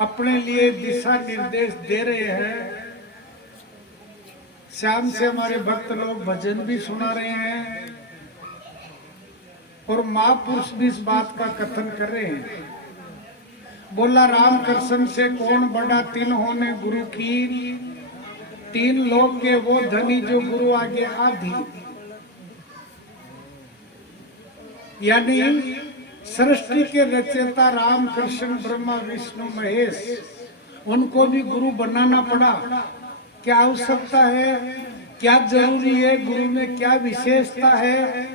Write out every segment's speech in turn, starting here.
अपने लिए दिशा निर्देश दे रहे हैं। शाम से हमारे भक्त लोग भजन भी सुना रहे हैं और महापुरुष भी इस बात का कथन कर रहे हैं। बोला राम कृष्ण से कौन बड़ा, तीन होने गुरु की, तीन लोग के वो धनी जो गुरु आगे आधी। यानी सृष्टि के रचयिता राम कृष्ण ब्रह्मा विष्णु महेश, उनको भी गुरु बनाना पड़ा। क्या आवश्यकता है, क्या जरूरी है, गुरु में क्या विशेषता है?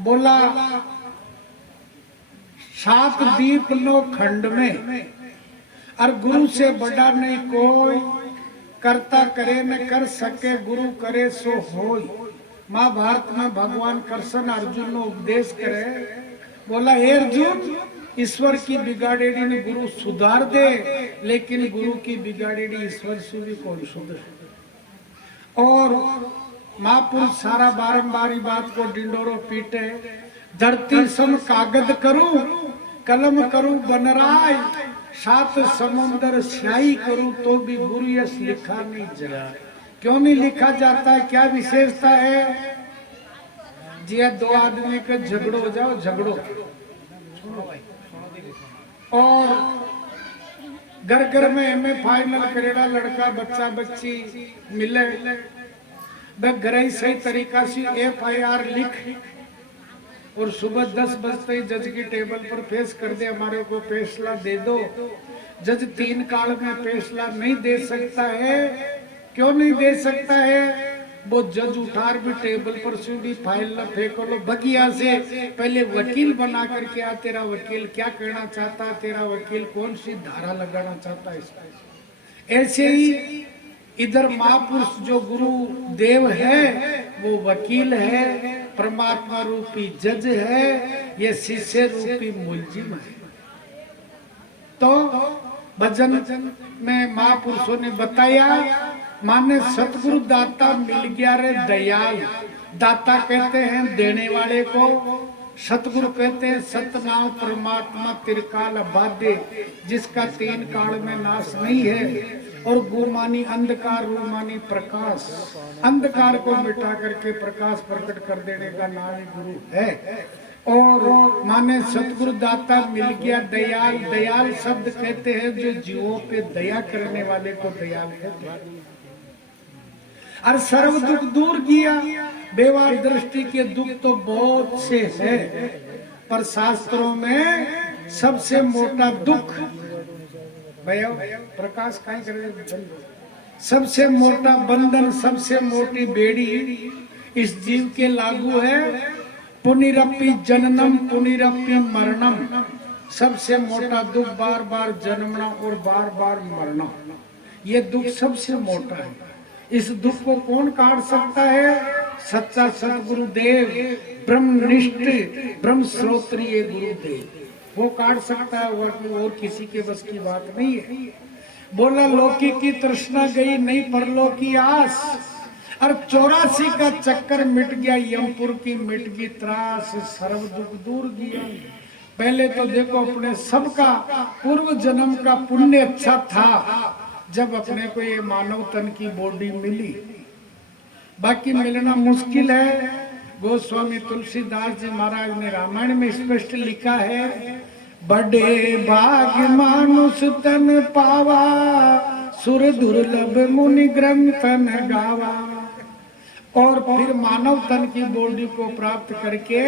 बोला 7 दीप लो खंड में, और गुरु से बड़ा नहीं कोई, करता करे न कर सके, गुरु करे सो होय। महाभारत में भगवान कृष्ण अर्जुन को उपदेश करे। बोला हे अर्जुन, ईश्वर की बिगाड़ेड़ी ने गुरु सुधार दे, लेकिन गुरु की बिगाड़ेड़ी ईश्वर से भी कौन सुधरे। और महापुरुष सारा बारंबार बात को डिंडोरो पीटे। धरती सम कागज करूं, कलम करूं बनराय, 7 समुंदर स्याही करूं, तो भी गुरु यश लिखा नहीं जरा। क्यों नहीं लिखा जाता है? क्या विशेषता है? जी 2 आदमी का झगड़ो हो जाओ, झगड़ो, और घर घर में एमए फाइनल करेगा लड़का बच्चा बच्ची मिले, वह घर ही सही तरीका से FIR लिख और सुबह 10 बजते ही जज की टेबल पर पेश कर दे, हमारे को फैसला दे दो। जज 3 काल में फैसला नहीं दे सकता है। क्यों नहीं दे सकता है? वो जज उठार भी टेबल पर सीधी फाइल न फेंको लो, बगिया से पहले वकील बना करके आ, तेरा वकील क्या कहना चाहता है, तेरा वकील कौन सी धारा लगाना चाहता है इसमें। ऐसे ही इधर महापुरुष जो गुरु देव है वो वकील है, परमात्मा रूपी जज है, ये शिष्य रूपी मुलजिम है। तो भजन में महापुरुषों ने बताया, माने सतगुरु दाता मिल गया रे दयाल। दाता कहते हैं देने वाले को, सतगुरु कहते हैं सतनाम परमात्मा त्रिकाल अबाध्य, जिसका 3 काल में नाश नहीं है। और गुमानी अंधकार, रूमानी प्रकाश, अंधकार को मिटा करके प्रकाश प्रकट कर देने का नाम ही गुरु है। और माने सतगुरु दाता मिल गया दयाल। दयाल शब्द कहते हैं जो जीवों पे दया करने वाले को दयाल कहते हैं। और सर्व दुख दूर किया। बेवार दृष्टि के दुख तो बहुत से है, पर शास्त्रों में सबसे मोटा दुख, भैया प्रकाश कहीं करे, सबसे मोटा बंधन, सबसे मोटी बेड़ी इस जीव के लागू है। पुनरपि जननम पुनरपि मरणम, सबसे मोटा दुख बार बार जन्मना और बार बार मरना, ये दुख सबसे मोटा है। इस दुख को कौन काट सकता है? सच्चा सतगुरुदेव, ब्रह्मनिष्ठ ब्रह्म श्रोत्रिय गुरुदेव, वो काट सकता है, और किसी के बस की बात नहीं है। बोला लौकी की तृष्णा गई नहीं परलोकी आस, और 84 का चक्कर मिट गया, यमपुर की मिट गई त्रास, सर्व दुख दूर किया। पहले तो देखो अपने सबका पूर्व जन्म का पुण्य अच्छा था जब अपने को ये मानव तन की बॉडी मिली, बाकी मिलना मुश्किल है। गोस्वामी तुलसीदास जी महाराज ने रामायण में स्पष्ट लिखा है, बड़े भाग मानुष तन पावा, सुर दुर्लभ मुनि ग्रंथ न गावा। और फिर मानव तन की बॉडी को प्राप्त करके,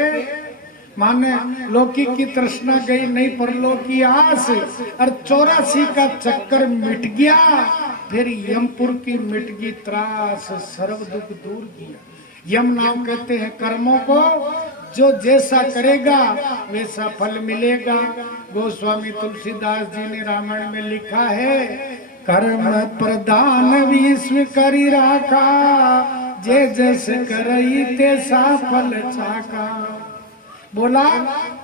माने लौकी की तृष्णा गई नहीं परलोकी आस, और 84 का चक्कर मिट गया, फिर यमपुर की मिट गई त्रास, सर्व दुख दूर किया। यम नाम कहते हैं कर्मों को, जो जैसा करेगा वैसा फल मिलेगा। गोस्वामी तुलसीदास जी ने रामायण में लिखा है, कर्म प्रदान विश्व करी राखा, जे जस करई तैसा फल चाका। बोला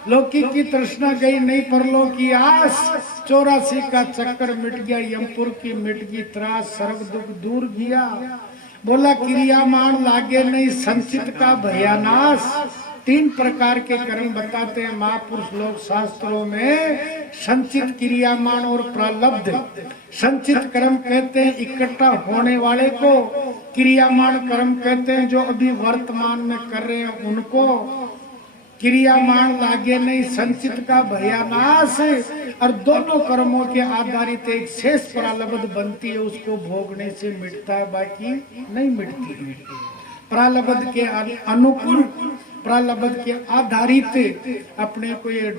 लौकी की तृष्णा गई नहीं परलोकी आस, 84 का चक्कर मिट गया, यमपुर की मिट गई त्रास, सर्व दुख दूर किया। बोला क्रियामान लागे नहीं संचित का भयानाश, तीन प्रकार के कर्म बताते हैं महापुरुष लोग शास्त्रों में, संचित, क्रियामान और प्रारब्ध। संचित कर्म कहते हैं इकट्ठा होने वाले को, क्रियामान कर्म कहते हैं जो अभी वर्तमान में कर रहे हैं उनको। क्रियामान लागे नहीं, संचित का भयानाश, और दोनों कर्मों के आधारित एक शेष प्रारब्ध बनती है, उसको भोगने से मिटता है, बाकी नहीं मिटती। प्रारब्ध के अनुकूल, प्रारब्ध के आधारित अपने को ये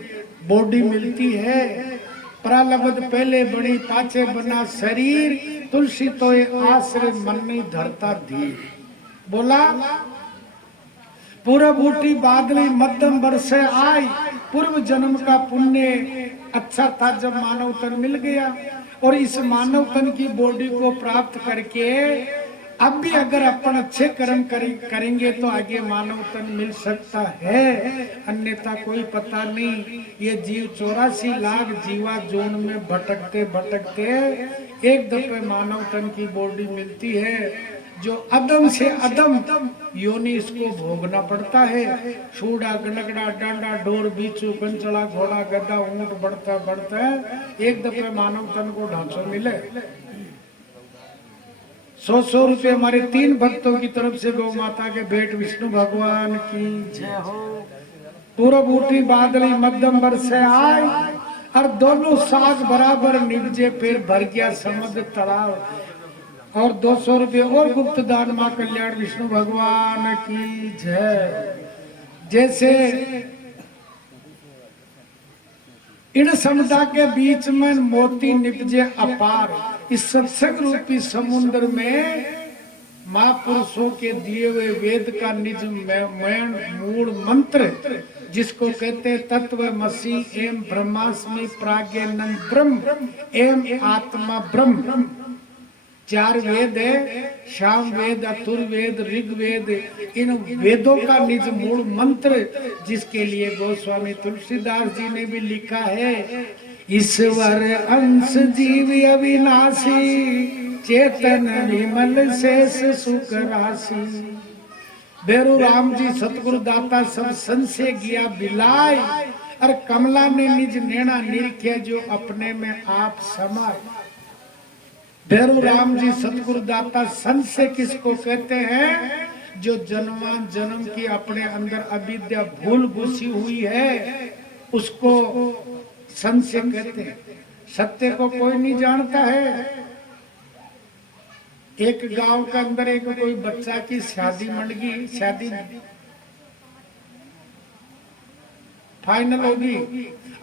बॉडी मिलती है। प्रारब्ध पहले बनी पाछे बना शरीर, तुलसी तो ये आश्रय मन नहीं धरता धीर। बोला पूरब उठी बादली मध्यम वर्षे आई, पूर्व जन्म का पुण्य अच्छा था जब मानव तन मिल गया, और इस मानव तन की बॉडी को प्राप्त करके अब भी अगर अपन अच्छे कर्म करेंगे तो आगे मानव तन मिल सकता है, अन्यथा कोई पता नहीं। ये जीव 84 लाख जीवा जोन में भटकते भटकते एक दफे मानव तन की बॉडी मिलती है, जो अदम से अदम योनि इसको भोगना पड़ता है। सूड़ा, गनगड़ा, डांडा, डोर, बीचू, कंचड़ा, घोड़ा, गधा, ऊंट बढ़ता बढ़ता एक दफे मानव तन को ढांचा मिले। 100 रुपए हमारे 3 भक्तों की तरफ से गौ माता के भेंट, विष्णु भगवान की जय हो। पूरब उठी बादली मध्यम वर्षे आए, और दोनों साग बराबर निपजे, फिर भर गया समुद्र तालाब। और 200 रुपए और गुप्त दान, मां कल्याण विष्णु भगवान की जय। जैसे इन समुद्र के बीच में मोती निपजे अपार, इस सत्संग रूपी समुद्र में महापुरुषों के दिए हुए वेद का निज मूल मंत्र, जिसको कहते हैं तत्वमसि एवं ब्रह्मास्मि प्राज्ञानंद ब्रह्म एवं आत्मा ब्रह्म। 4 वेद है, शाम वेद, अथुर्वेद, ऋग्वेद, इन वेदों का निज मूल मंत्र, जिसके लिए गोस्वामी तुलसीदास जी ने भी लिखा है, ईश्वर अंश जीव अविनाशी, चेतन विमल शेष सुख राशि। बेरू राम जी सतगुरु दाता सब संशय गया बिलाय, और कमला ने निज नैना निरखे जो अपने में आप समाये। भैरू राम जी सतगुरु दाता संशय किसको कहते हैं? जो जन्मान जन्म की अपने अंदर अविद्या भूल घुसी हुई है, उसको संशय कहते हैं। सत्य को कोई नहीं जानता है। एक गांव के अंदर एक कोई बच्चा की शादी मंडगी, शादी फाइनल होगी।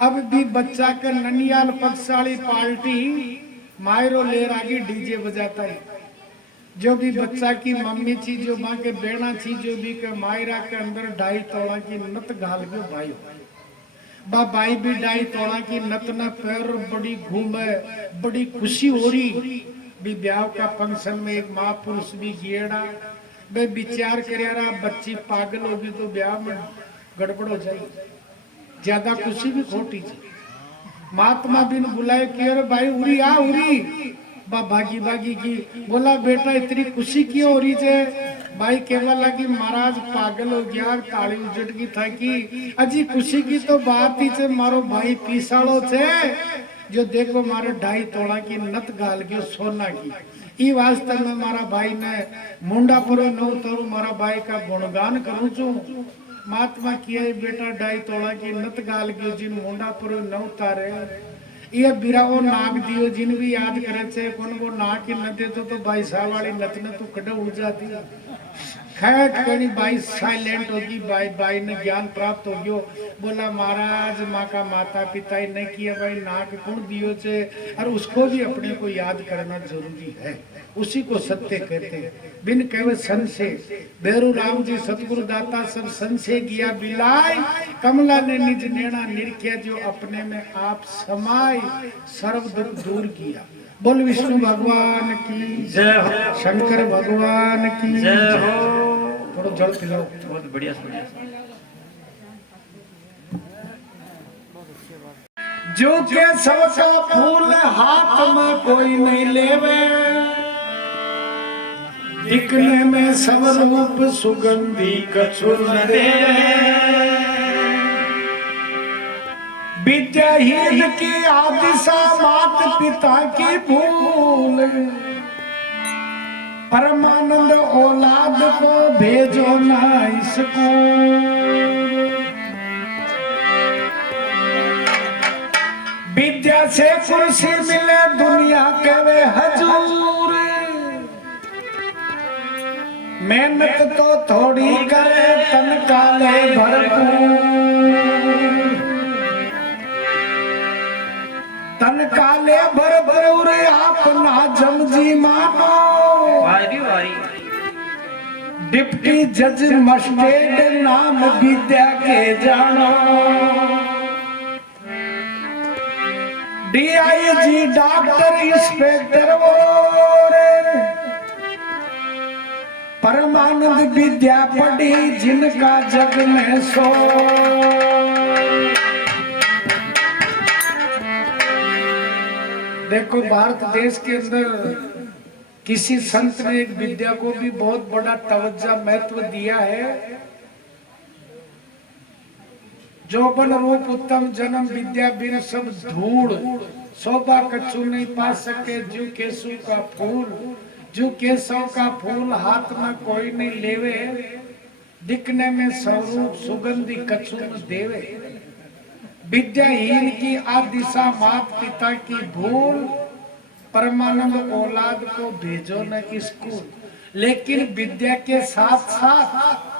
अब भी बच्चा का ननियाल पक्षाली पार्टी मायरो ले आगे डीजे बजाता है। जो भी बच्चा की मम्मी थी, जो माँ के बेना थी, जो भी के मायरा के अंदर 2.5 तोला की नत घाल के भाई भाई भी 2.5 तोला की नत न पैर, बड़ी घूम है, बड़ी खुशी हो रही। भी ब्याह का फंक्शन में एक महापुरुष भी गियड़ा, वे विचार कर बच्ची पागल होगी तो ब्याह में गड़बड़ हो जाएगी, ज्यादा खुशी भी खोटी थी। महात्मा बिन बुलाए कि अरे भाई उरी आ उरी, भागी भागी की बोला बेटा इतनी खुशी क्यों हो रही है? भाई केवल लगी महाराज पागल हो गया, ताली उजट की था कि अजी खुशी की तो बात ही से मारो भाई पीसाड़ो से, जो देखो मारे 2.5 तोला की नत गाल गयो सोना की। ई वास्ते में मारा भाई ने मुंडा पर न उतारू, मारा भाई का गुणगान करूं छू। महात्मा किया बेटा 2.5 तोला की नत गाल गयो, जिन मुंडा पर न उतारे ये बिराओ नाग दियो, जिन भी याद करे छे कोन को नाग की न दे तो भाई साहब वाली नत ने तो कड़े उड़ जाती। खैर कोई भाई साइलेंट होगी, भाई ने ज्ञान प्राप्त हो गयो। बोला महाराज माँ का माता पिता ही नहीं किया भाई नाग कौन दियो छे, और उसको भी अपने को याद करना जरूरी है, उसी को सत्य कहते हैं। बिन कहे संशय भैरू राम जी सतगुरु दाता सब संशय गया बिलाय, कमला ने निज नैना निरखे जो अपने में आप समाय, सर्व दुख दूर किया। बोल विष्णु भगवान की जय हो, शंकर भगवान की जय हो। थोड़ा जल पिलाओ। बहुत बढ़िया बढ़िया। जो के सबका फूल हाथ में कोई नहीं लेवे, दिखने में सब रूप सुगंधी कछु न दे, विद्याहीन की आदिशा मात पिता की भूल, परमानंद औलाद को भेजो ना स्कूल, विद्या से कुर्सी मिले दुनिया के वे हजूर, मेहनत तो थोड़ी करे तन काले भरपूर, तन काले भरपूर अपना जमजी मानो, डिप्टी जज मजिस्ट्रेट नाम विद्या के जानो, DIG डॉक्टर इंस्पेक्टर और परमानंद विद्या पढ़ी जिनका जग में सो, देखो भारत देश के अंदर किसी संत ने एक विद्या को भी बहुत बड़ा तवज्जो महत्व दिया है। जोबन रूप उत्तम जन्म विद्या बिन सब धूड़, शोभा कछु नहीं पा सके जो केसु का फूल, जो केसों का फूल हाथ में कोई नहीं लेवे, दिखने में स्वरूप सुगंधी कछु न देवे, विद्याहीन की आदिशा मात पिता की भूल, परमानंद औलाद को भेजो न स्कूल। लेकिन विद्या के साथ साथ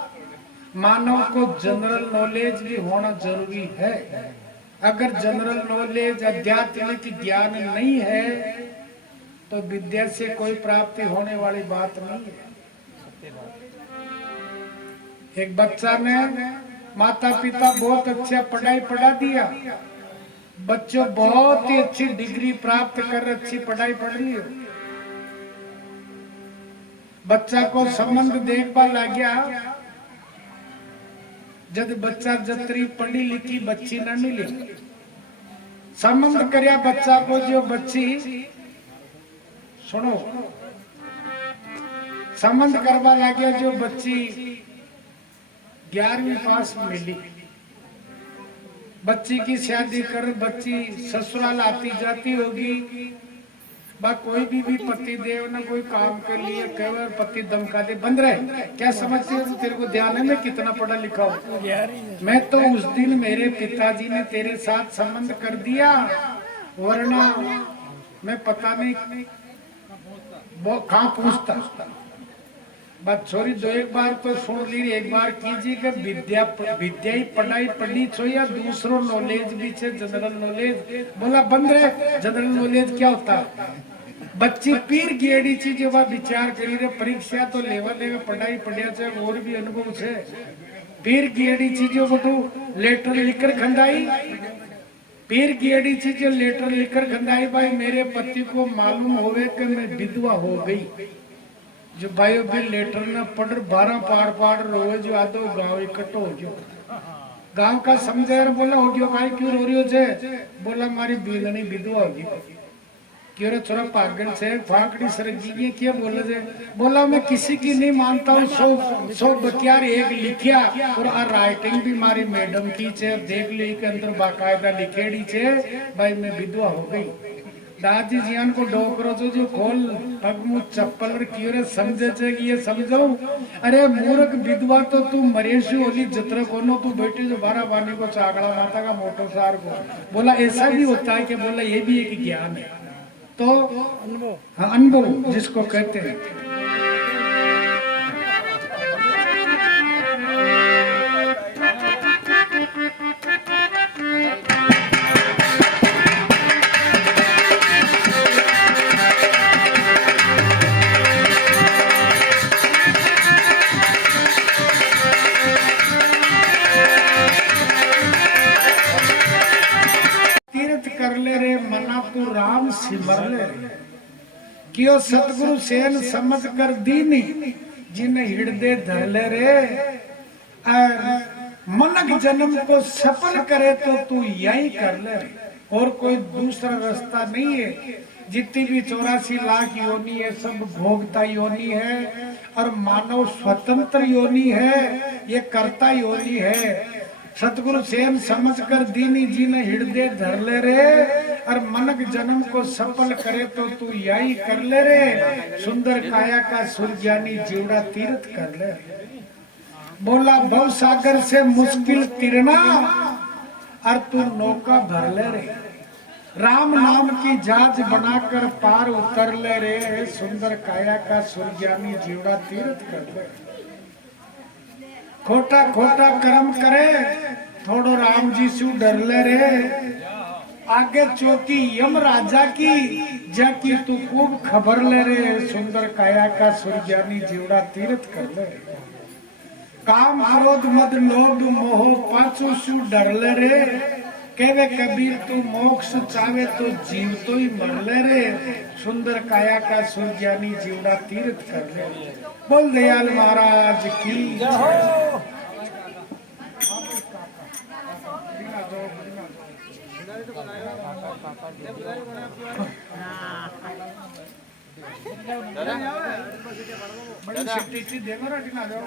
मानव को जनरल नॉलेज भी होना जरूरी है। अगर जनरल नॉलेज आध्यात्मिक ज्ञान नहीं है तो विद्या से कोई प्राप्ति होने वाली बात नहीं है। एक बच्चा ने माता पिता बहुत अच्छा पढ़ाई पढ़ा दिया, बच्चों बहुत ही अच्छी डिग्री प्राप्त कर अच्छी पढ़ाई पढ़ ली, बच्चा को संबंध देखभाल लग गया, जब बच्चा जतरी पढ़ी लिखी बच्ची न मिली, संबंध करया बच्चा को, जो बच्ची सुनो संबंध करवा लग गया, जो बच्ची 11वीं पास मिली, बच्ची की शादी कर, बच्ची ससुराल आती जाती होगी, बा कोई भी पति देव ना कोई काम कर लिए कहे पति धमका दे, बंद रहे, क्या समझते हो? तेरे को ध्यान है मैं कितना पढ़ा लिखा हूँ? मैं तो उस दिन मेरे पिताजी ने तेरे साथ संबंध कर दिया, वरना मैं पता नहीं वो कहाँ पूछता। बात छोरी दो एक बार तो सुन ली, एक बार कीजिए कि विद्या ही पढ़ाई पढ़ी छो या दूसरो नॉलेज भी छे, जनरल नॉलेज। बोला बंद रहे, जनरल नॉलेज क्या होता है? बच्ची पीर की एडी चीज विचार करी रे, परीक्षा तो लेवा पढ़ाई पढ़िया छे, और भी अनुभव छे, पीर की एडी चीजों बटू लेटर लिखकर खंडाई, पीर की एडी चीज लेटर लिखकर खंडाई, भाई मेरे पति को मालूम होवे कि मैं विधवा हो गई, जो भाई भी लेटर न पढ़ 12 पाड़ रोए, जो आदो गांव इकट्ठो हो गयो, गांव का समझे, बोला हो गयो भाई क्यों रो रही हो जे? बोला मारी बीगनी विधवा होगी। क्यों रे छोरा पागल से फाकड़ी सरगी क्या बोले जे? बोला मैं किसी की नहीं मानता हूँ, 100 बकियार एक लिखिया, और आ राइटिंग भी मारी मैडम की छे, देख ली के अंदर बाकायदा लिखेड़ी छे, भाई मैं विधवा हो गई। दादी जियान को डोकरो जो खोल पग मुँह चप्पल क्यों समझे छे कि ये समझो? अरे मूर्ख विधवा तो तू मरेशु होली जत्र कोनो, तू बेटी जो 12 बानी को चागड़ा माता का मोटो सार को। बोला ऐसा भी होता है कि? बोला ये भी एक ज्ञान है। तो हाँ, अनुभव जिसको कहते हैं। कर ले रे मना तू राम सिमर ले रे, क्यों सतगुरु सेन समझ कर दीनी, जिन्हें हृदय धर ले रे, मनक जन्म को सफल करे तो तू यही कर ले रे, और कोई दूसरा रास्ता नहीं है। जितनी भी 84 लाख योनि है सब भोगता योनि है, और मानव स्वतंत्र योनि है, ये कर्ता योनि है। सतगुरु सेन समझ कर दीनी जी ने हृदय धर ले रे, और मनक जन्म को सफल करे तो तू यही कर ले रे। सुंदर काया का सुरज्ञानी जीवड़ा तीर्थ कर ले। बोला भव सागर से मुश्किल तिरना, और तू नौका भर ले रे। राम नाम की जहाज बनाकर पार उतर ले रे। सुंदर काया का सुरज्ञानी जीवड़ा तीर्थ कर ले। खोटा खोटा कर्म करे, थोड़ो राम जी सु डर ले रे। आगे चौकी यम राजा की, जाकी तू खूब खबर ले रे। सुंदर काया का सुरज्ञानी जीवड़ा तीर्थ कर ले। काम क्रोध मद लोभ मोह पाछू सु डर ले रे। कहवे कबीर तू मोक्ष चावे तो जीव तो ही मर ले रे। सुंदर काया का सुरज्ञानी जीवड़ा तीर्थ कर ले। बोल दयाल महाराज की बड़ी सिटी देखो ना टिना जाओ।